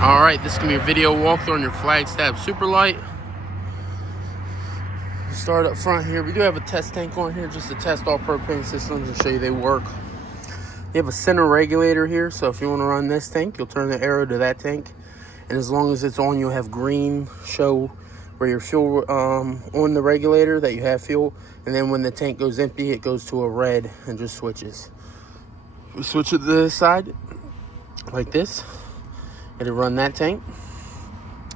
Alright, this is going to be a video walkthrough on your Flagstaff Super Lite. Start up front here. We do have a test tank on here just to test all propane systems and show you they work. You have a center regulator here, so if you want to run this tank, you'll turn the arrow to that tank. And as long as it's on, you'll have green show where your fuel on the regulator that you have fuel. And then when the tank goes empty, it goes to a red and just switches. We switch it to this side like this. It'll run that tank.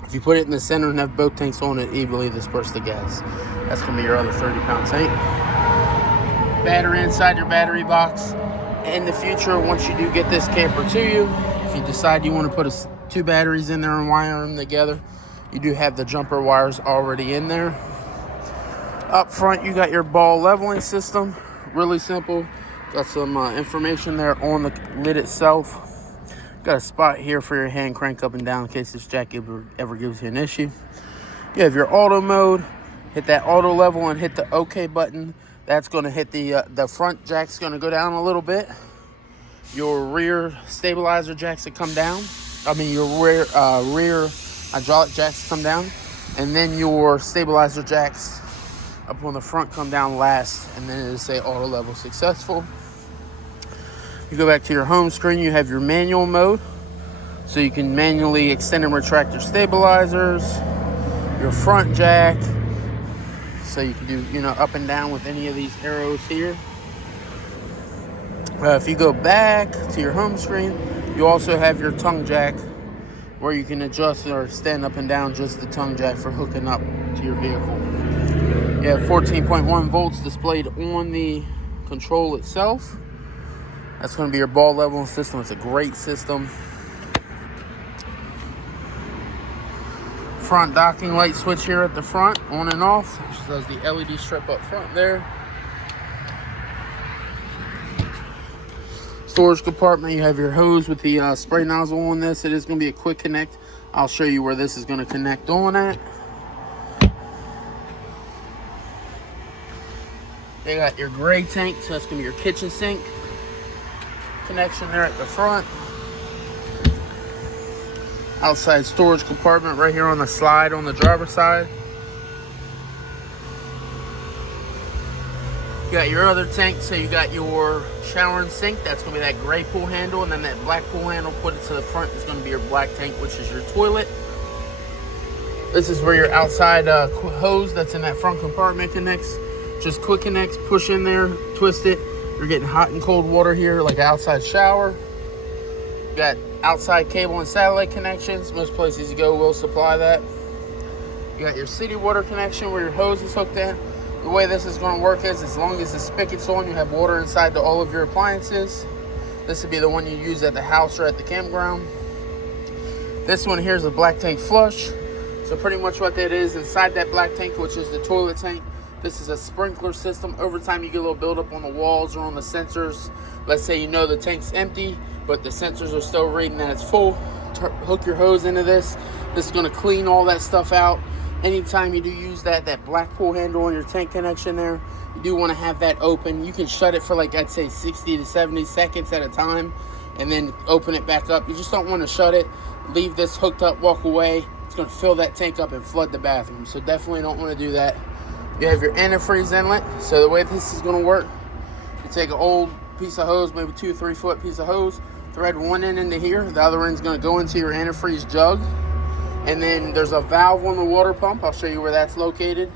If you put it in the center and have both tanks on it, evenly disperse the gas. That's going to be your other 30-pound tank. Battery inside your battery box. In the future, once you do get this camper to you, if you decide you want to put two batteries in there and wire them together, you do have the jumper wires already in there. Up front, you got your ball leveling system. Really simple. Got some information there on the lid itself. Got a spot here for your hand crank up and down in case this jack ever gives you an issue. You have your auto mode. Hit that auto level and hit the OK button. That's going to hit the front jack's going to go down a little bit. Your rear stabilizer jacks that come down. Your rear hydraulic jacks come down. And then your stabilizer jacks up on the front come down last. And then it'll say auto level successful. You go back to your home screen, you have your manual mode. So you can manually extend and retract your stabilizers, your front jack. So you can do, up and down with any of these arrows here. If you go back to your home screen, you also have your tongue jack where you can adjust or stand up and down just the tongue jack for hooking up to your vehicle. You have 14.1 volts displayed on the control itself. That's going to be your ball leveling system. It's a great system. Front docking light switch here at the front, on and off. Just does the LED strip up front there. Storage compartment, you have your hose with the spray nozzle on this. It is going to be a quick connect. I'll show you where this is going to connect on at. They got your gray tank, so that's going to be your kitchen sink. Connection there at the front. Outside storage compartment right here on the slide on the driver's side. You got your other tank, so you got your shower and sink. That's going to be that gray pull handle, and then that black pull handle, put it to the front, is going to be your black tank, which is your toilet. This is where your outside hose that's in that front compartment connects. Just quick connects, push in there, twist it. You're getting hot and cold water here, like an outside shower. You got outside cable and satellite connections. Most places you go will supply that. You got your city water connection where your hose is hooked in. The way this is going to work is, as long as the spigot's on, you have water inside to all of your appliances. This would be the one you use at the house or at the campground. This one here is a black tank flush. So pretty much what that is, inside that black tank, which is the toilet tank, this is a sprinkler system. Over time, you get a little buildup on the walls or on the sensors. Let's say the tank's empty, but the sensors are still reading that it's full. Hook your hose into this. This is going to clean all that stuff out. Anytime you do use that black pull handle on your tank connection there, you do want to have that open. You can shut it for I'd say 60 to 70 seconds at a time, and then open it back up. You just don't want to shut it. Leave this hooked up, walk away. It's going to fill that tank up and flood the bathroom. So definitely don't want to do that. You have your antifreeze inlet. So the way this is going to work, you take an old piece of hose, maybe 2-3 foot piece of hose, thread one end into here. The other end's going to go into your antifreeze jug. And then there's a valve on the water pump. I'll show you where that's located.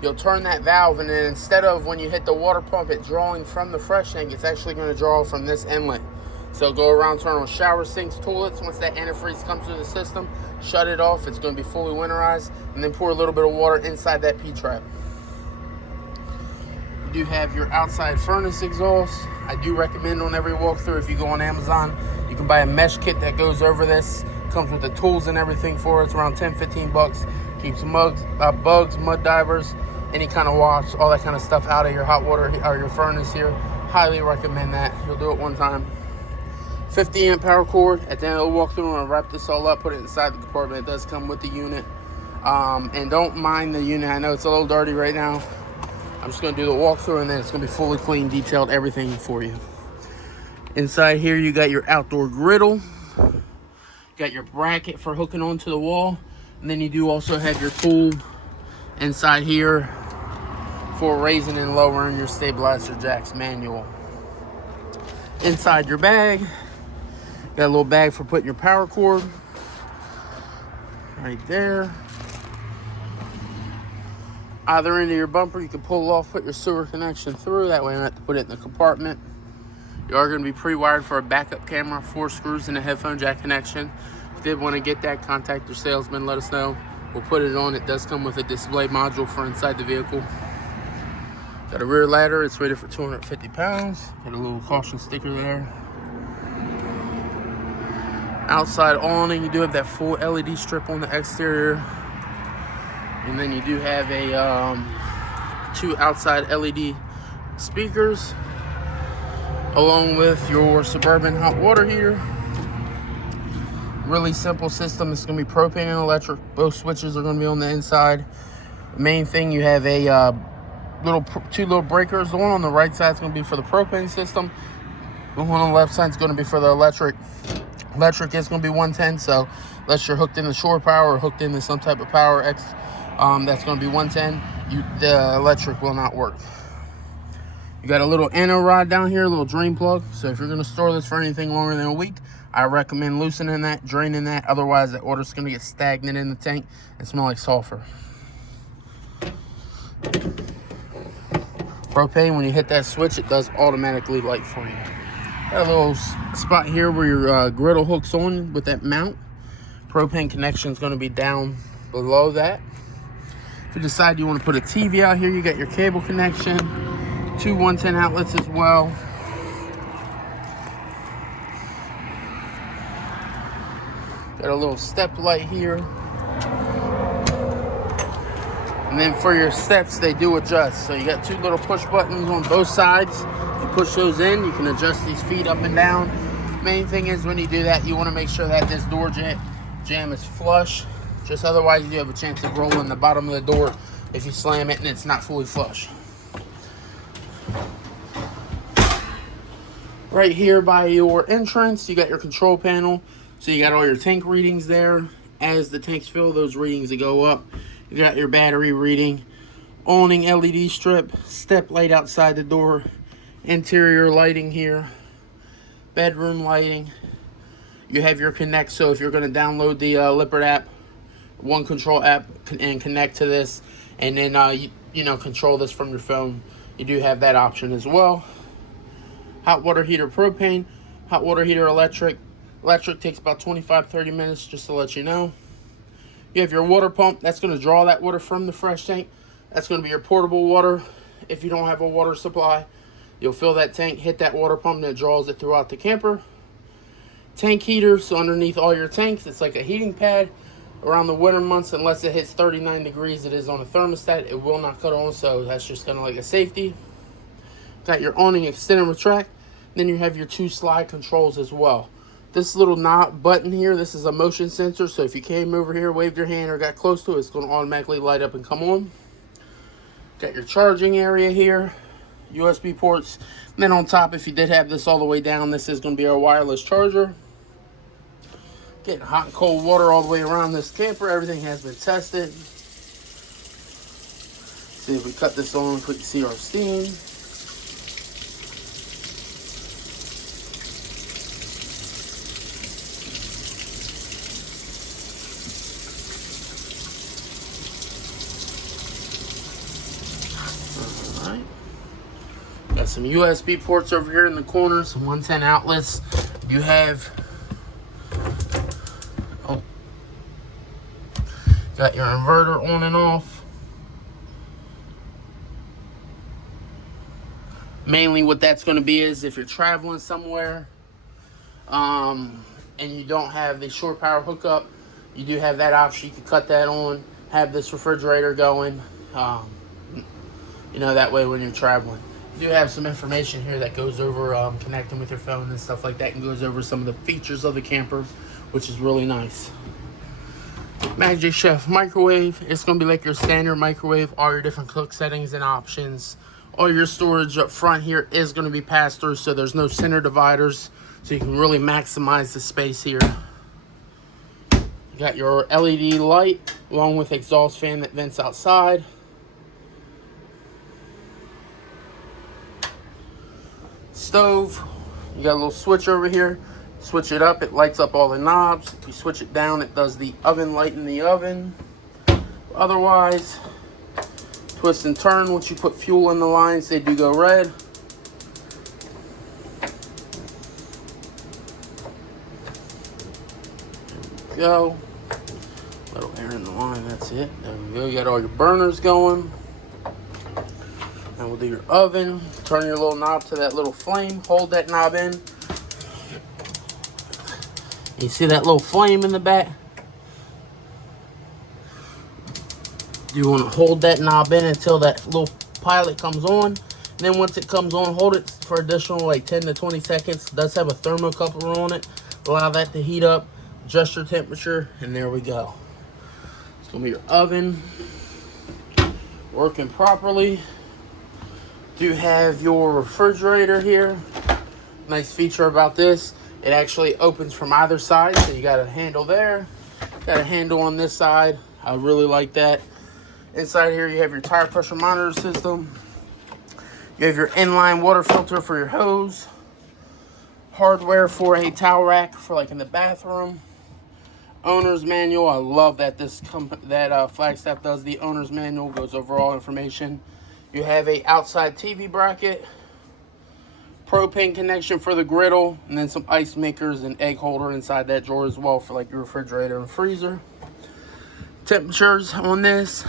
You'll turn that valve, and then instead of when you hit the water pump, it drawing from the fresh tank, it's actually going to draw from this inlet. So go around, turn on shower sinks, toilets. Once that antifreeze comes through the system, shut it off. It's going to be fully winterized. And then pour a little bit of water inside that P-trap. You do have your outside furnace exhaust. I do recommend on every walkthrough, if you go on Amazon, you can buy a mesh kit that goes over this. Comes with the tools and everything for it. It's around 10-15 bucks. Keeps bugs, mud divers, any kind of wasp, all that kind of stuff out of your hot water or your furnace here. Highly recommend that. You'll do it one time. 50 amp power cord. At the end of the walkthrough, I'm going to wrap this all up, put it inside the compartment. It does come with the unit. And don't mind the unit. I know it's a little dirty right now. I'm just going to do the walkthrough, and then it's going to be fully clean, detailed, everything for you. Inside here, you got your outdoor griddle. got your bracket for hooking onto the wall, and then you do also have your tool inside here for raising and lowering your stabilizer jacks manual. Inside your bag, got a little bag for putting your power cord right there. Either end of your bumper, you can pull it off, put your sewer connection through. That way you don't have to put it in the compartment. You are going to be pre-wired for a backup camera, 4 screws, and a headphone jack connection. If you did want to get that, contact your salesman, let us know. We'll put it on. It does come with a display module for inside the vehicle. Got a rear ladder. It's rated for 250 pounds. Got a little caution sticker there. Outside awning, you do have that full LED strip on the exterior. And then you do have a 2 outside LED speakers, along with your Suburban hot water heater. Really simple system. It's going to be propane and electric. Both switches are going to be on the inside. The main thing, you have a 2 little breakers. The one on the right side is going to be for the propane system. The one on the left side is going to be for the electric. Electric is going to be 110, so unless you're hooked into shore power or hooked into some type of power X, that's going to be 110. The electric will not work. You got a little anode rod down here, a little drain plug. So if you're going to store this for anything longer than a week, I recommend loosening that, draining that. Otherwise, that water's going to get stagnant in the tank and smell like sulfur. Propane, when you hit that switch, it does automatically light for you. Got a little spot here where your griddle hooks on with that mount. Propane connection is going to be down below that. If you decide you want to put a TV out here, you got your cable connection, 2 110 outlets as well. Got a little step light here. And then for your steps, they do adjust. So you got 2 little push buttons on both sides. If you push those in, you can adjust these feet up and down. Main thing is when you do that, you want to make sure that this door jamb is flush. Just otherwise, you have a chance of rolling the bottom of the door if you slam it and it's not fully flush. Right here by your entrance, you got your control panel. So you got all your tank readings there. As the tanks fill, those readings that go up. You got your battery reading, awning LED strip, step light outside the door, interior lighting here, bedroom lighting. You have your connect, so if you're going to download the Lippert app, One Control app, and connect to this, and then you know, control this from your phone, you do have that option as well. Hot water heater propane, hot water heater electric. Electric takes about 25-30 minutes, just to let you know. You have your water pump. That's going to draw that water from the fresh tank. That's going to be your portable water. If you don't have a water supply, you'll fill that tank, hit that water pump, and it draws it throughout the camper. Tank heater, so underneath all your tanks, it's like a heating pad. Around the winter months, unless it hits 39 degrees, it is on a thermostat. It will not cut on, so that's just kind of like a safety. Got your awning extend and retract. Then you have your 2 slide controls as well. This little knob button here, this is a motion sensor, so if you came over here, waved your hand, or got close to it, it's going to automatically light up and come on. Got your charging area here, USB ports. And then on top, if you did have this all the way down, this is going to be our wireless charger. Getting hot and cold water all the way around this camper. Everything has been tested. See if we cut this on, we can see our steam. Alright. Got some USB ports over here in the corner, some 110 outlets. You have got your inverter on and off. Mainly what that's going to be is if you're traveling somewhere and you don't have the shore power hookup, you do have that option. You can cut that on, have this refrigerator going, you know, that way when you're traveling. You do have some information here that goes over connecting with your phone and stuff like that, and goes over some of the features of the camper, which is really nice. Magic Chef microwave. It's going to be like your standard microwave. All your different cook settings and options. All your storage up front here is going to be passed through, so there's no center dividers, so you can really maximize the space here. You got your LED light along with exhaust fan that vents outside. Stove. You got a little switch over here. Switch it up, it lights up all the knobs. If you switch it down, it does the oven light in the oven. Otherwise, twist and turn. Once you put fuel in the lines, they do go red. There we go. Little air in the line, that's it. There we go. You got all your burners going. And we'll do your oven. Turn your little knob to that little flame. Hold that knob in. You see that little flame in the back? You want to hold that knob in until that little pilot comes on. And then once it comes on, hold it for additional like 10 to 20 seconds. It does have a thermocoupler on it. Allow that to heat up, adjust your temperature, and there we go. It's going to be your oven working properly. You have your refrigerator here. Nice feature about this, it actually opens from either side. So you got a handle there, got a handle on this side. I really like that. Inside here you have your tire pressure monitor system. You have your inline water filter for your hose. Hardware for a towel rack for like in the bathroom. Owner's manual. I love that Flagstaff does the owner's manual. Goes over all information. You have a outside TV bracket. Propane connection for the griddle. And then some ice makers and egg holder inside that drawer as well for like your refrigerator and freezer. Temperatures on this.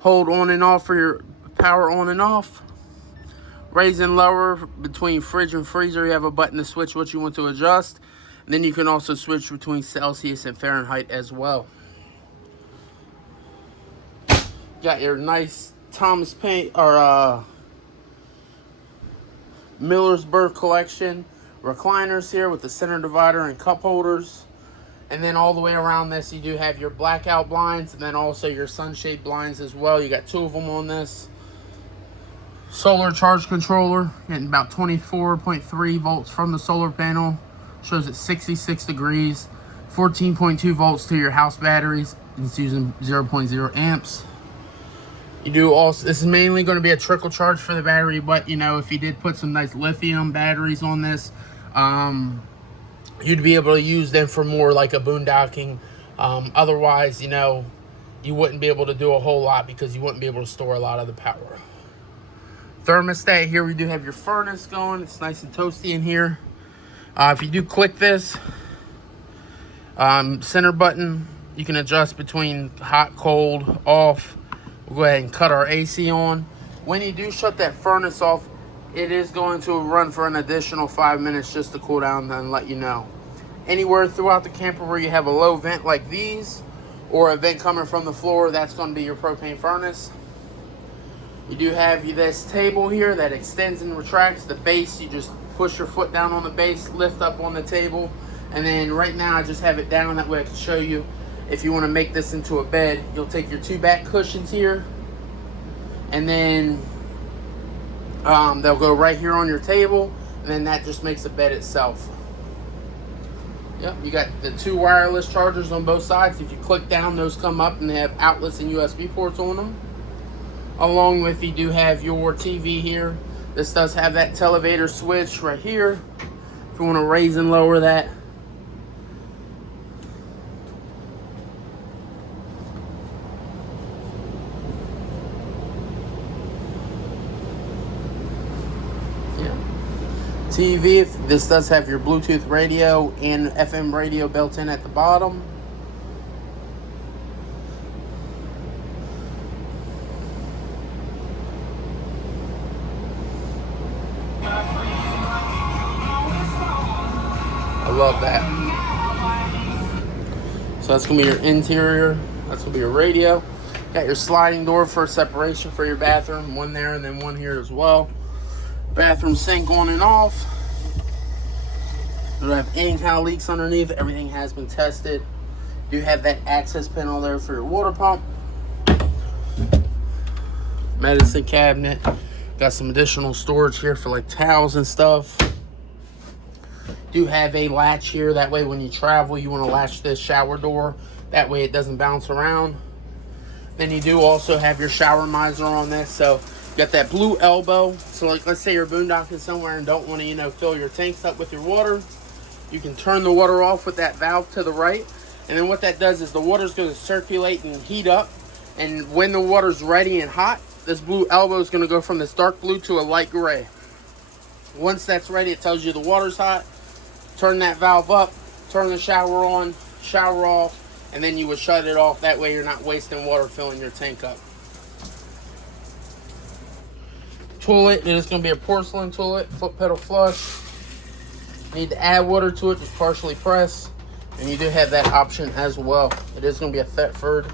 Hold on and off for your power on and off. Raise and lower between fridge and freezer. You have a button to switch what you want to adjust. And then you can also switch between Celsius and Fahrenheit as well. Got your nice Thomas Paine or Millersburg collection recliners here with the center divider and cup holders. And then all the way around this, you do have your blackout blinds and then also your sunshade blinds as well. You got two of them on this. Solar charge controller, getting about 24.3 volts from the solar panel. Shows at 66 degrees. 14.2 volts to your house batteries. It's using 0.0 amps. You do also, this is mainly going to be a trickle charge for the battery, but you know, if you did put some nice lithium batteries on this, you'd be able to use them for more like a boondocking. Otherwise, you know, you wouldn't be able to do a whole lot because you wouldn't be able to store a lot of the power. Thermostat here, we do have your furnace going. It's nice and toasty in here. If you do click this center button, you can adjust between hot, cold, off. We'll go ahead and cut our AC on. When you do shut that furnace off, it is going to run for an additional 5 minutes just to cool down and let you know. Anywhere throughout the camper where you have a low vent like these or a vent coming from the floor, that's going to be your propane furnace. You do have this table here that extends and retracts. The base, you just push your foot down on the base, lift up on the table, and then right now I just have it down. That way I can show you. If you want to make this into a bed, you'll take your two back cushions here, and then they'll go right here on your table, and then that just makes a bed itself. Yep, you got the two wireless chargers on both sides. If you click down, those come up and they have outlets and USB ports on them. Along with, you do have your TV here. This does have that televator switch right here if you want to raise and lower that. TV, this does have your Bluetooth radio and FM radio built in at the bottom. I love that. So that's going to be your interior. That's going to be your radio. Got your sliding door for separation for your bathroom. One there and then one here as well. Bathroom sink on and off. You don't have any kind of leaks underneath. Everything has been tested. You have that access panel there for your water pump. Medicine cabinet. Got some additional storage here for like towels and stuff. Do have a latch here. That way when you travel, you want to latch this shower door. That way it doesn't bounce around. Then you do also have your shower miser on this. So you got that blue elbow. So like, let's say you're boondocking somewhere and don't want to, you know, fill your tanks up with your water. You can turn the water off with that valve to the right. And then what that does is the water's going to circulate and heat up. And when the water's ready and hot, this blue elbow is going to go from this dark blue to a light gray. Once that's ready, it tells you the water's hot. Turn that valve up, turn the shower on, shower off, and then you would shut it off. That way you're not wasting water filling your tank up. Toilet, it is going to be a porcelain toilet, foot pedal flush. Need to add water to it, just partially press. And you do have that option as well. It is going to be a Thetford.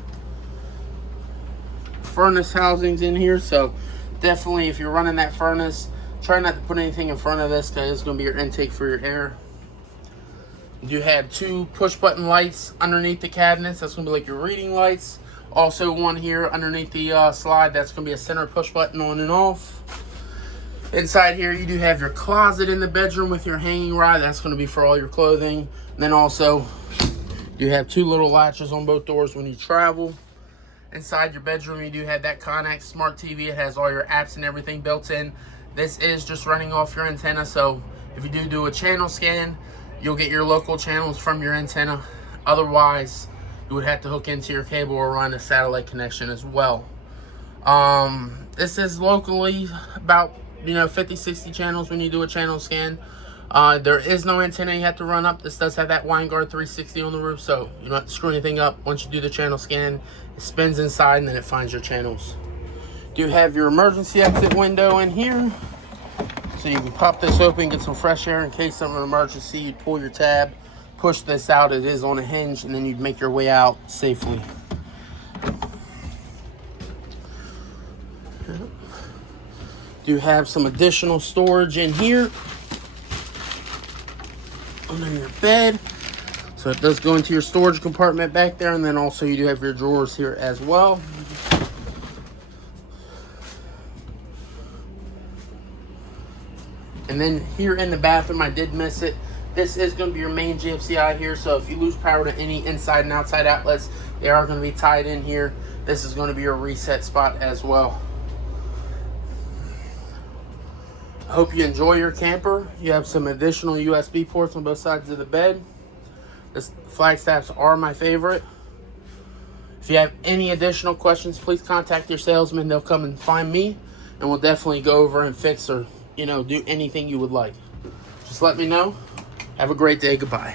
Furnace housings in here, so definitely if you're running that furnace, try not to put anything in front of this because it's going to be your intake for your air. You have 2 push button lights underneath the cabinets. That's going to be like your reading lights. Also one here underneath the slide. That's going to be a center push button on and off. Inside here you do have your closet in the bedroom with your hanging rod. That's going to be for all your clothing. And then also you have 2 little latches on both doors when you travel. Inside your bedroom you do have that Connex smart TV. It has all your apps and everything built in. This is just running off your antenna. So if you do a channel scan, you'll get your local channels from your antenna. Otherwise, you would have to hook into your cable or run a satellite connection as well. This is locally about 50-60 channels when you do a channel scan. There is no antenna you have to run up. This does have that WineGuard 360 on the roof, so you don't have to screw anything up. Once you do the channel scan, it spins inside and then it finds your channels. You have your emergency exit window in here. So you can pop this open, get some fresh air in case of an emergency. You'd pull your tab, push this out. It is on a hinge, and then you'd make your way out safely. You have some additional storage in here under your bed. So it does go into your storage compartment back there, and then also you do have your drawers here as well. And then here in the bathroom, I did miss it. This is going to be your main GFCI here. So if you lose power to any inside and outside outlets, they are going to be tied in here. This is going to be your reset spot as well. I hope you enjoy your camper. You have some additional USB ports on both sides of the bed. The Flagstaffs are my favorite. If you have any additional questions, please contact your salesman. They'll come and find me, and we'll definitely go over and fix or do anything you would like. Just let me know. Have a great day. Goodbye.